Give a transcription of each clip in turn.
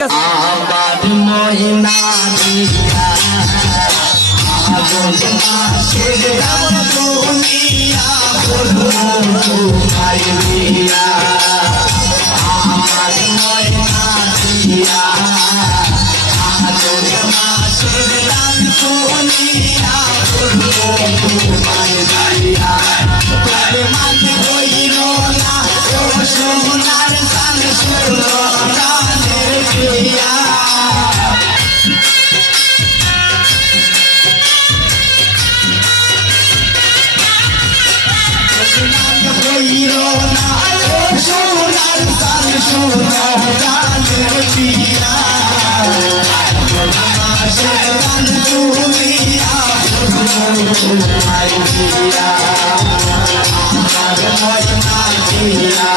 আমার ময়না দিয়া আগুন মাসের রাম দুনিয়া বলবো তোমায় দিয়া আমার ময়না দিয়া আগুন মাসের রাম দুনিয়া বলবো তোমায় দিয়া তবে মান হইল না ও সোনার সান সোনার দিয়া হইল না ও সোনার সান সোনার দিয়া মাসের দুনিয়া তোমায় দিয়া আমার ময়না দিয়া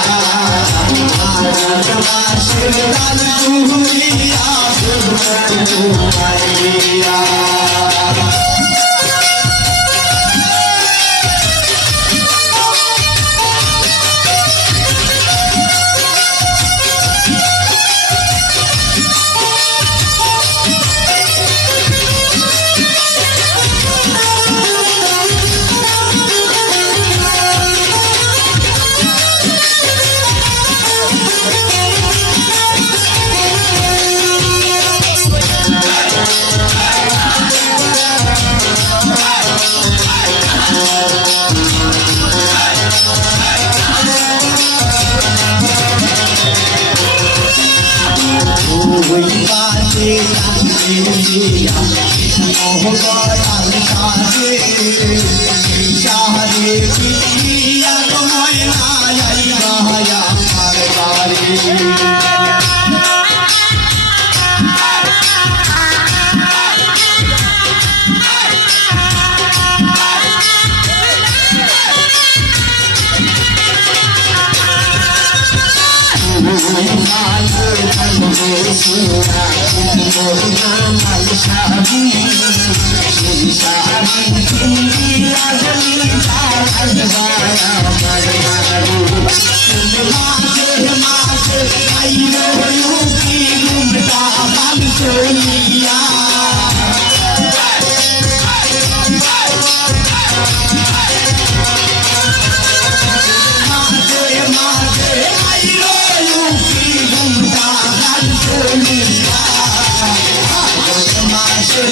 মাসের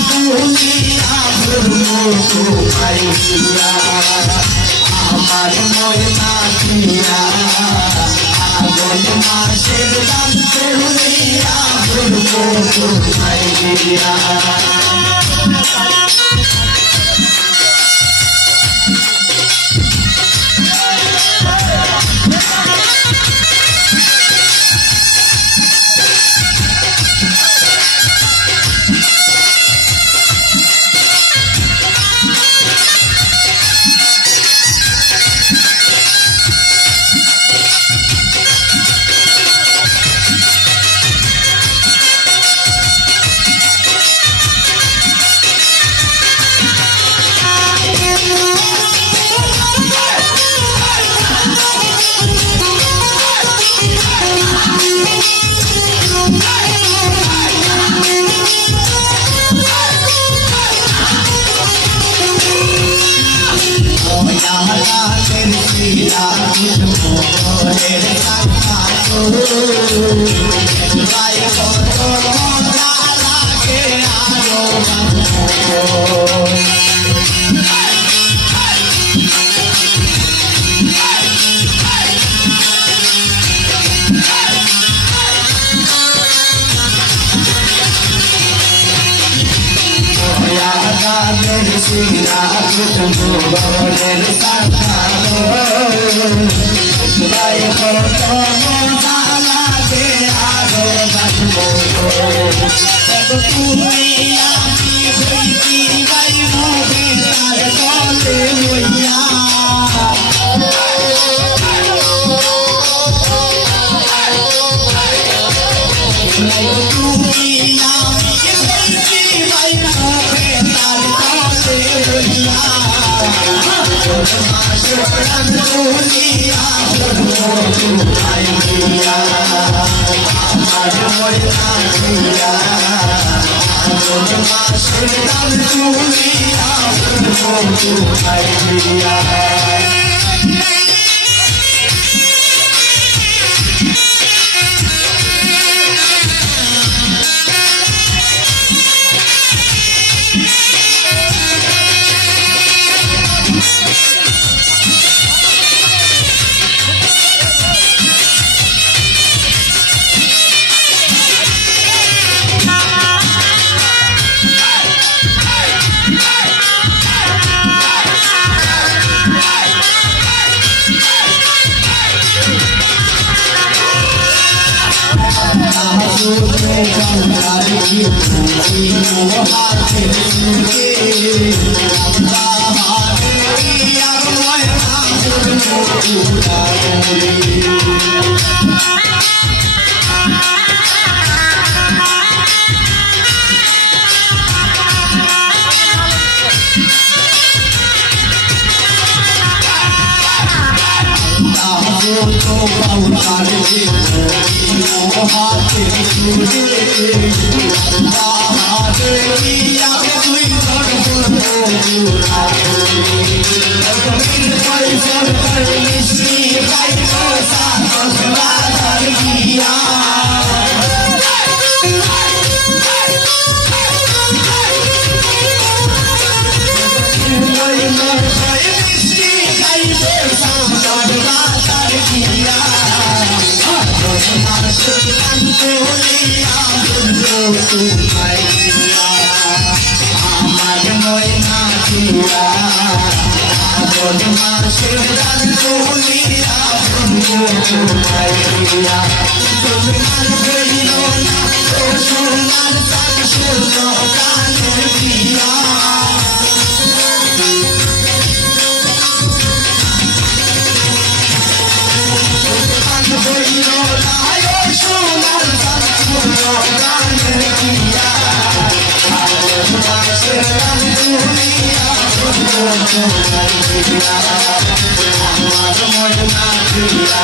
দুনিয়া তোমায় দিয়া আমার ময়না দিয়া আগুন মাসের রাম দুনিয়া বলবো তোমায় দিয়া তুমি ভাই মুখে তার তলে রইয়া মাসের প্রাণ তুলিয়া বলবো তোমায় দিয়া আমার ময়না দিয়া মাসের প্রাণ তুলিয়া বলবো তোমায় দিয়া আমার ময়না দিয়া মাসের প্রাণ তুলিয়া বলবো তোমায় দিয়া তুমি মান করিল না সোনার চাঁদ শূন্য কানের দিয়া মান করিল না সোনার চাঁদ শূন্য কানের দিয়া মাসের প্রাণ তুলিয়া বলবো তোমায় দিয়া আমার ময়না দিয়া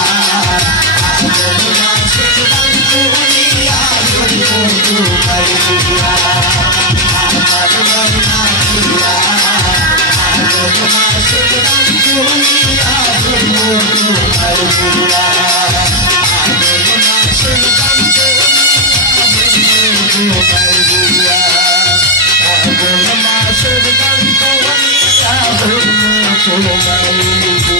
মাসের প্রাণ তুলিয়া বলবো তোমায় দিয়া আমার ময়না দিয়া মাসের প্রাণ তুলিয়া বলবো তোমায় দিয়া মাসের প্রাণ তুলিয়া বলবো তোমায় দিয়া মাসের প্রাণ তুলিয়া বলবো তোমায় দিয়া